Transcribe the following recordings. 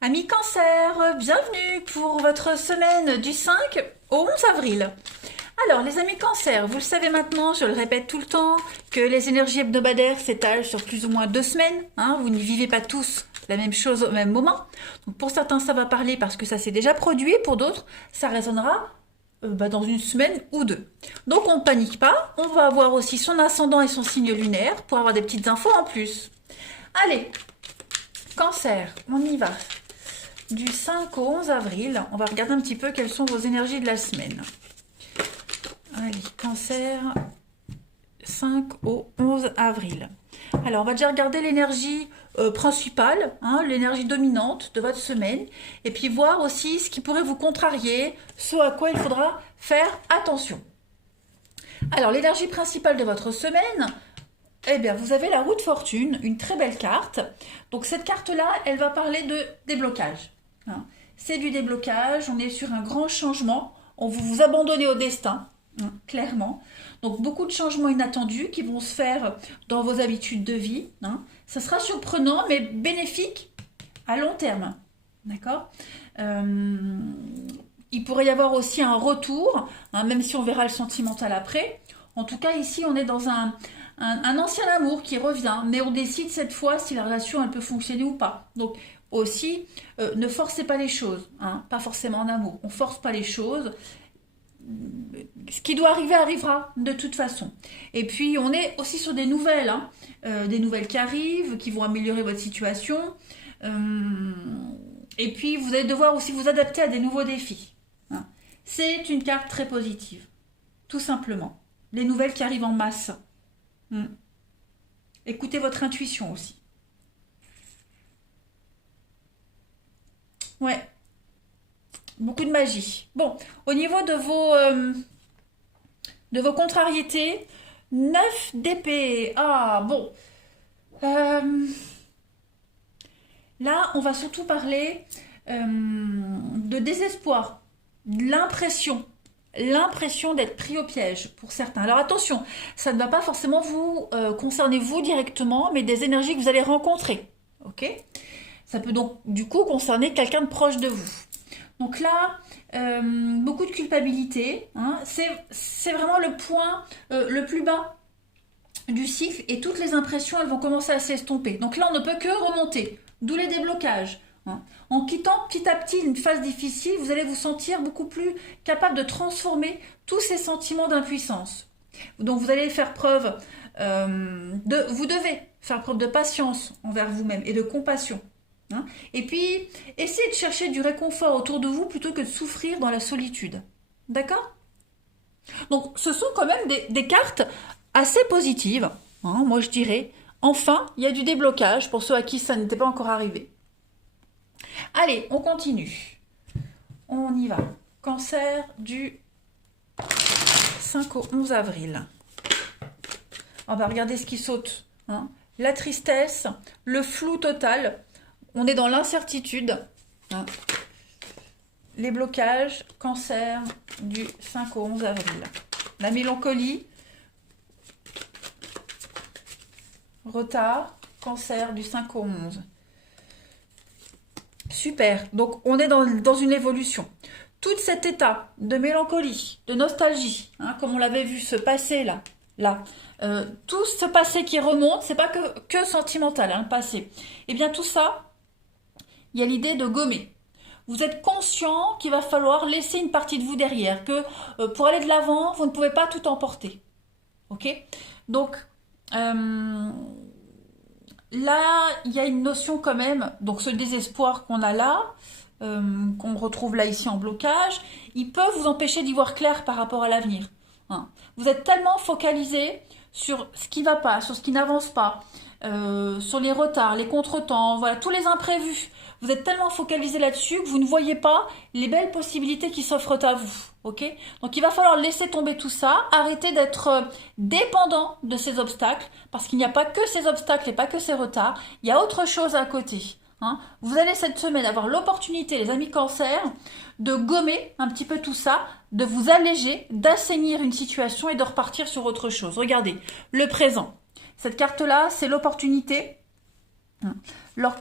Amis Cancer, bienvenue pour votre semaine du 5 au 11 avril. Alors les amis Cancer, vous le savez maintenant, je le répète tout le temps, que les énergies hebdomadaires s'étalent sur plus ou moins 2 semaines. Vous ne vivez pas tous la même chose au même moment. Donc pour certains ça va parler parce que ça s'est déjà produit, pour d'autres ça résonnera dans une semaine ou deux. Donc on ne panique pas, on va avoir aussi son ascendant et son signe lunaire pour avoir des petites infos en plus. Allez, Cancer, on y va. Du 5 au 11 avril, on va regarder un petit peu quelles sont vos énergies de la semaine. Allez, Cancer, 5 au 11 avril. Alors, on va déjà regarder l'énergie principale, l'énergie dominante de votre semaine, et puis voir aussi ce qui pourrait vous contrarier, ce à quoi il faudra faire attention. Alors, l'énergie principale de votre semaine, eh bien, vous avez la roue de fortune, une très belle carte. Donc, cette carte-là, elle va parler de déblocage. C'est du déblocage, on est sur un grand changement, on vous abandonnez au destin, clairement. Donc beaucoup de changements inattendus qui vont se faire dans vos habitudes de vie. Ça sera surprenant mais bénéfique à long terme. D'accord. Il pourrait y avoir aussi un retour, même si on verra le sentimental après. En tout cas, ici, on est dans un ancien amour qui revient, mais on décide cette fois si la relation elle peut fonctionner ou pas. Donc aussi, ne forcez pas les choses, pas forcément en amour. On force pas les choses. Ce qui doit arriver arrivera de toute façon. Et puis on est aussi sur des nouvelles qui arrivent, qui vont améliorer votre situation. Et puis vous allez devoir aussi vous adapter à des nouveaux défis. C'est une carte très positive, tout simplement. Les nouvelles qui arrivent en masse. Écoutez votre intuition aussi. Ouais, beaucoup de magie. Bon, au niveau de vos contrariétés, 9 d'épée. Ah, bon. Là, on va surtout parler de désespoir, de l'impression d'être pris au piège pour certains. Alors attention, ça ne va pas forcément vous concerner vous directement, mais des énergies que vous allez rencontrer. Ok ? Ça peut donc du coup concerner quelqu'un de proche de vous. Donc là, beaucoup de culpabilité. C'est vraiment le point le plus bas du cycle et toutes les impressions elles vont commencer à s'estomper. Donc là, on ne peut que remonter, d'où les déblocages. En quittant petit à petit une phase difficile, vous allez vous sentir beaucoup plus capable de transformer tous ces sentiments d'impuissance. Donc vous allez faire preuve vous devez faire preuve de patience envers vous-même et de compassion. Et puis, essayez de chercher du réconfort autour de vous plutôt que de souffrir dans la solitude. D'accord? Donc, ce sont quand même des cartes assez positives. Moi, je dirais, enfin, il y a du déblocage pour ceux à qui ça n'était pas encore arrivé. Allez, on continue. On y va. Cancer du 5 au 11 avril. On va regarder ce qui saute. La tristesse, le flou total. On est dans l'incertitude. Les blocages, Cancer du 5 au 11 avril. La mélancolie, retard, Cancer du 5 au 11. Super, donc on est dans une évolution. Tout cet état de mélancolie, de nostalgie, comme on l'avait vu se passer là, tout ce passé qui remonte, c'est pas que sentimental, le passé. Et bien tout ça, il y a l'idée de gommer. Vous êtes conscient qu'il va falloir laisser une partie de vous derrière, que pour aller de l'avant, vous ne pouvez pas tout emporter. Ok? Donc, là, il y a une notion quand même, donc ce désespoir qu'on a là, qu'on retrouve là ici en blocage, il peut vous empêcher d'y voir clair par rapport à l'avenir. Vous êtes tellement focalisé sur ce qui ne va pas, sur ce qui n'avance pas, sur les retards, les contretemps, voilà, tous les imprévus. Vous êtes tellement focalisé là-dessus que vous ne voyez pas les belles possibilités qui s'offrent à vous. Ok ? Donc il va falloir laisser tomber tout ça, arrêter d'être dépendant de ces obstacles, parce qu'il n'y a pas que ces obstacles et pas que ces retards, il y a autre chose à côté. Vous allez cette semaine avoir l'opportunité, les amis Cancer, de gommer un petit peu tout ça, de vous alléger, d'assainir une situation et de repartir sur autre chose. Regardez, le présent. Cette carte-là, c'est l'opportunité Hein.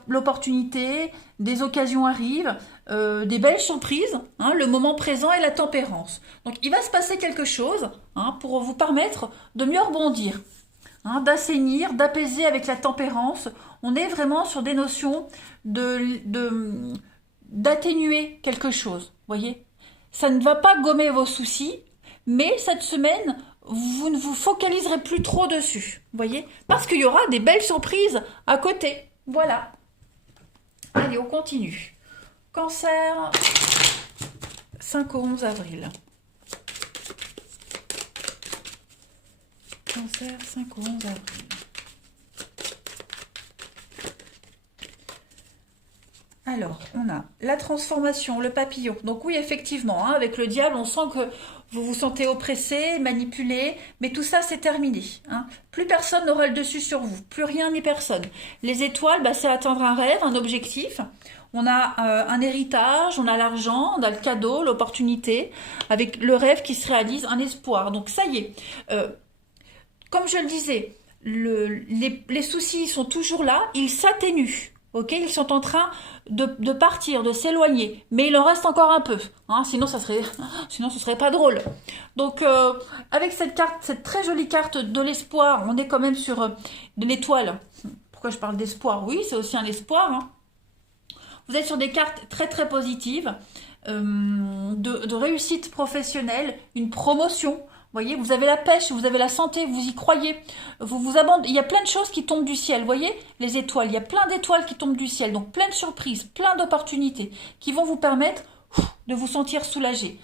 L'opportunité, des occasions arrivent, des belles surprises, hein, le moment présent et la tempérance. Donc il va se passer quelque chose, hein, pour vous permettre de mieux rebondir, hein, d'assainir, d'apaiser avec la tempérance. On est vraiment sur des notions d'atténuer quelque chose, voyez. Ça ne va pas gommer vos soucis, mais cette semaine, vous ne vous focaliserez plus trop dessus, voyez, parce qu'il y aura des belles surprises à côté. Voilà. Allez, on continue. Cancer, 5 au 11 avril. Cancer, 5 au 11 avril. Alors, on a la transformation, le papillon. Donc oui, effectivement, hein, avec le diable, on sent que vous vous sentez oppressé, manipulé, mais tout ça, c'est terminé. Hein. Plus personne n'aura le dessus sur vous, plus rien ni personne. Les étoiles, bah, c'est atteindre un rêve, un objectif. On a un héritage, on a l'argent, on a le cadeau, l'opportunité, avec le rêve qui se réalise, un espoir. Donc ça y est, comme je le disais, les soucis sont toujours là, ils s'atténuent. Ok, ils sont en train de partir, de s'éloigner, mais il en reste encore un peu, hein, sinon ce serait pas drôle. Donc avec cette carte, cette très jolie carte de l'espoir, on est quand même sur de l'étoile. Pourquoi je parle d'espoir? Oui, c'est aussi un espoir. Hein. Vous êtes sur des cartes très très positives, de réussite professionnelle, une promotion. Vous voyez, vous avez la pêche, vous avez la santé, vous y croyez, vous vous abandonnez. Il y a plein de choses qui tombent du ciel, vous voyez, les étoiles, il y a plein d'étoiles qui tombent du ciel, donc plein de surprises, plein d'opportunités qui vont vous permettre de vous sentir soulagé.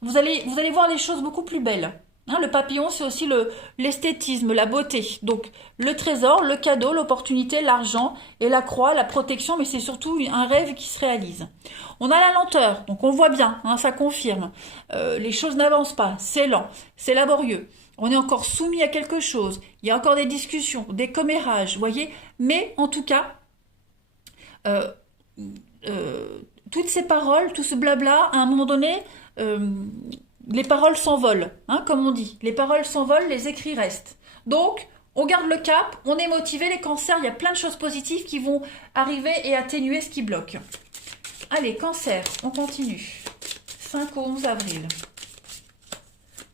Vous allez voir les choses beaucoup plus belles. Hein, le papillon, c'est aussi l'esthétisme, la beauté. Donc, le trésor, le cadeau, l'opportunité, l'argent et la croix, la protection, mais c'est surtout un rêve qui se réalise. On a la lenteur, donc on voit bien, hein, ça confirme. Les choses n'avancent pas, c'est lent, c'est laborieux. On est encore soumis à quelque chose. Il y a encore des discussions, des commérages, vous voyez. Mais en tout cas, toutes ces paroles, tout ce blabla, à un moment donné, les paroles s'envolent, hein, comme on dit. Les paroles s'envolent, les écrits restent. Donc, on garde le cap, on est motivé, les cancers, il y a plein de choses positives qui vont arriver et atténuer ce qui bloque. Allez, cancer, on continue. 5 au 11 avril.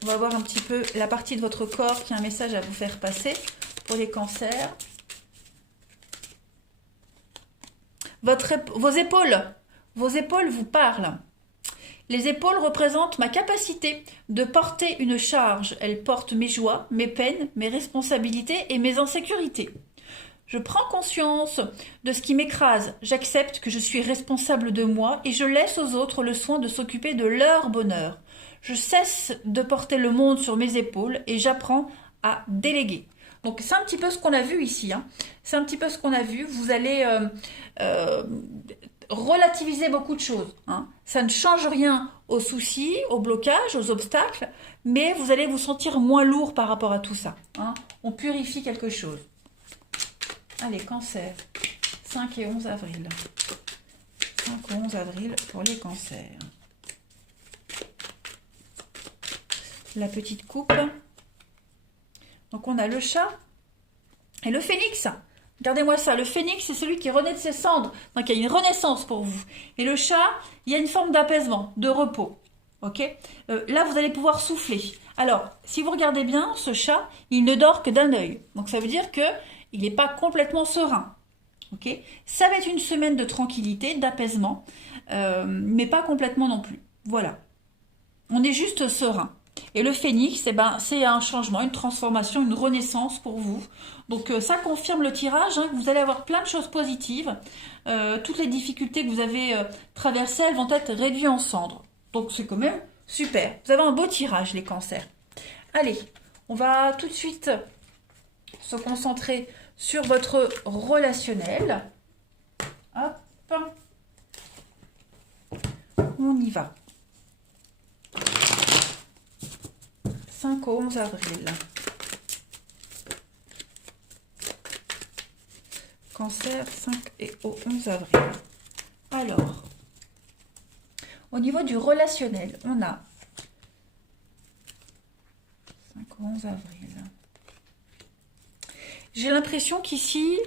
On va voir un petit peu la partie de votre corps qui a un message à vous faire passer pour les cancers. Vos épaules vous parlent. Les épaules représentent ma capacité de porter une charge. Elles portent mes joies, mes peines, mes responsabilités et mes insécurités. Je prends conscience de ce qui m'écrase. J'accepte que je suis responsable de moi et je laisse aux autres le soin de s'occuper de leur bonheur. Je cesse de porter le monde sur mes épaules et j'apprends à déléguer. Donc c'est un petit peu ce qu'on a vu ici. Hein. C'est un petit peu ce qu'on a vu. Vous allez relativiser beaucoup de choses. Hein. Ça ne change rien aux soucis, aux blocages, aux obstacles, mais vous allez vous sentir moins lourd par rapport à tout ça. Hein. On purifie quelque chose. Allez, cancer, 5 et 11 avril. 5 et 11 avril pour les cancers. La petite coupe. Donc on a le chat et le phénix. Regardez-moi ça, le phénix, c'est celui qui renaît de ses cendres. Donc il y a une renaissance pour vous. Et le chat, il y a une forme d'apaisement, de repos. Ok, là, vous allez pouvoir souffler. Alors, si vous regardez bien, ce chat, il ne dort que d'un œil. Donc ça veut dire que il n'est pas complètement serein. Ok, ça va être une semaine de tranquillité, d'apaisement, mais pas complètement non plus. Voilà. On est juste serein. Et le phénix, eh ben, c'est un changement, une transformation, une renaissance pour vous. Donc ça confirme le tirage, hein, que vous allez avoir plein de choses positives. Toutes les difficultés que vous avez traversées, elles vont être réduites en cendres. Donc c'est quand même super. Vous avez un beau tirage, les cancers. Allez, on va tout de suite se concentrer sur votre relationnel. Hop. On y va. 5 au 11 avril. Cancer, 5 et au 11 avril. Alors, au niveau du relationnel, on a 5 au 11 avril. J'ai l'impression qu'ici,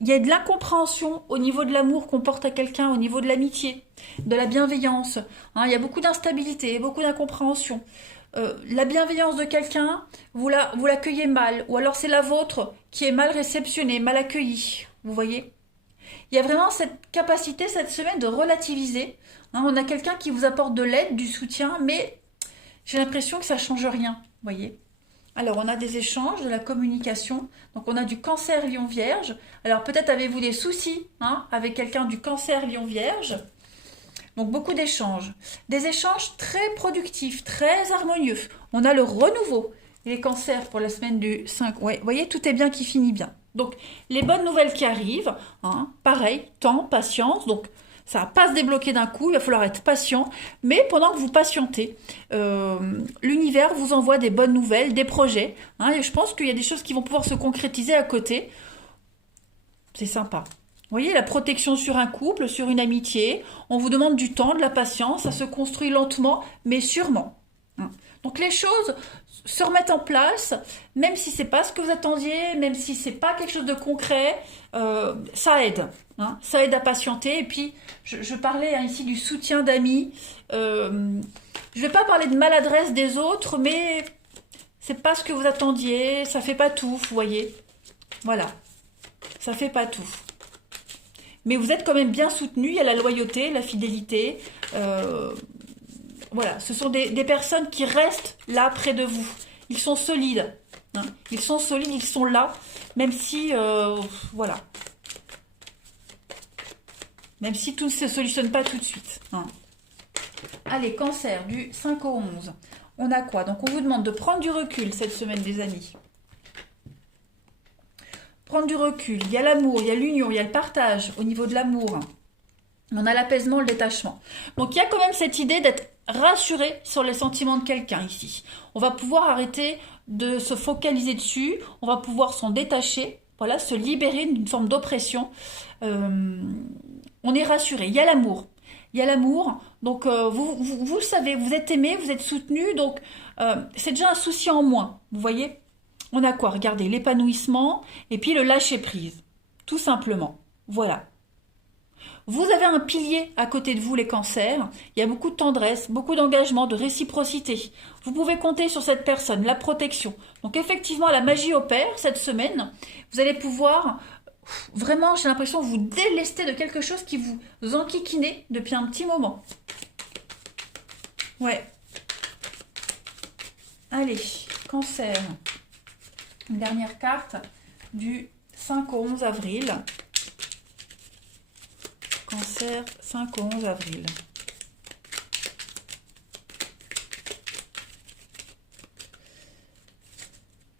il y a de l'incompréhension au niveau de l'amour qu'on porte à quelqu'un, au niveau de l'amitié, de la bienveillance. Hein, il y a beaucoup d'instabilité, beaucoup d'incompréhension. La bienveillance de quelqu'un, vous l'accueillez mal, ou alors c'est la vôtre qui est mal réceptionnée, mal accueillie. Vous voyez? Il y a vraiment cette capacité cette semaine de relativiser. Hein, on a quelqu'un qui vous apporte de l'aide, du soutien, mais j'ai l'impression que ça ne change rien. Vous voyez? Alors, on a des échanges, de la communication. Donc, on a du cancer lion vierge. Alors, peut-être avez-vous des soucis avec quelqu'un du cancer lion vierge. Donc, beaucoup d'échanges. Des échanges très productifs, très harmonieux. On a le renouveau. Les cancers pour la semaine du 5. Ouais, vous voyez, tout est bien qui finit bien. Donc, les bonnes nouvelles qui arrivent. Pareil, temps, patience. Donc, ça va pas se débloquer d'un coup, il va falloir être patient. Mais pendant que vous patientez, l'univers vous envoie des bonnes nouvelles, des projets. Et je pense qu'il y a des choses qui vont pouvoir se concrétiser à côté. C'est sympa. Vous voyez, la protection sur un couple, sur une amitié. On vous demande du temps, de la patience. Ça se construit lentement, mais sûrement. Donc les choses se remettent en place, même si c'est pas ce que vous attendiez, même si c'est pas quelque chose de concret, ça aide. Ça aide à patienter. Et puis, je parlais ici du soutien d'amis. Je vais pas parler de maladresse des autres, mais c'est pas ce que vous attendiez. Ça fait pas tout, vous voyez. Voilà, ça fait pas tout. Mais vous êtes quand même bien soutenu. Il y a la loyauté, la fidélité. Voilà, ce sont des personnes qui restent là près de vous. Ils sont solides. Ils sont solides, ils sont là. Même si, voilà. Même si tout ne se solutionne pas tout de suite. Allez, cancer, du 5 au 11. On a quoi? Donc, on vous demande de prendre du recul cette semaine, les amis. Prendre du recul. Il y a l'amour, il y a l'union, il y a le partage au niveau de l'amour. On a l'apaisement, le détachement. Donc, il y a quand même cette idée d'être rassuré sur les sentiments de quelqu'un ici. On va pouvoir arrêter de se focaliser dessus. On va pouvoir s'en détacher. Voilà, se libérer d'une forme d'oppression. On est rassuré. Il y a l'amour. Il y a l'amour. Donc, vous le savez, vous êtes aimé, vous êtes soutenu. Donc, c'est déjà un souci en moins. Vous voyez? On a quoi? Regardez, l'épanouissement et puis le lâcher-prise. Tout simplement. Voilà. Vous avez un pilier à côté de vous, les cancers. Il y a beaucoup de tendresse, beaucoup d'engagement, de réciprocité. Vous pouvez compter sur cette personne, la protection. Donc effectivement, la magie opère cette semaine. Vous allez pouvoir, vraiment, j'ai l'impression, vous délester de quelque chose qui vous enquiquinait depuis un petit moment. Ouais. Allez, cancer. Une dernière carte du 5 au 11 avril. Cancer, 5 au 11 avril.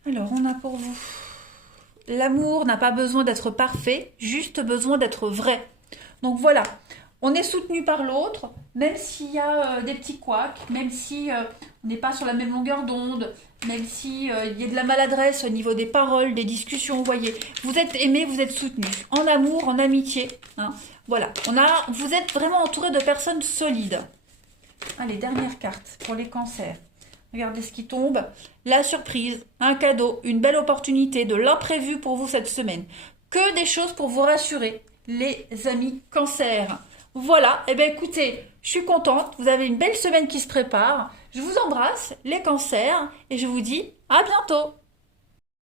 Alors, on a pour vous. L'amour n'a pas besoin d'être parfait, juste besoin d'être vrai. Donc voilà, on est soutenu par l'autre, même s'il y a des petits couacs, même si on n'est pas sur la même longueur d'onde, même si il y a de la maladresse au niveau des paroles, des discussions, vous voyez. Vous êtes aimé, vous êtes soutenu. En amour, en amitié. Voilà, vous êtes vraiment entouré de personnes solides. Allez, dernière carte pour les cancers. Regardez ce qui tombe. La surprise, un cadeau, une belle opportunité, de l'imprévu pour vous cette semaine. Que des choses pour vous rassurer, les amis cancers. Voilà, eh bien écoutez, je suis contente. Vous avez une belle semaine qui se prépare. Je vous embrasse, les cancers, et je vous dis à bientôt.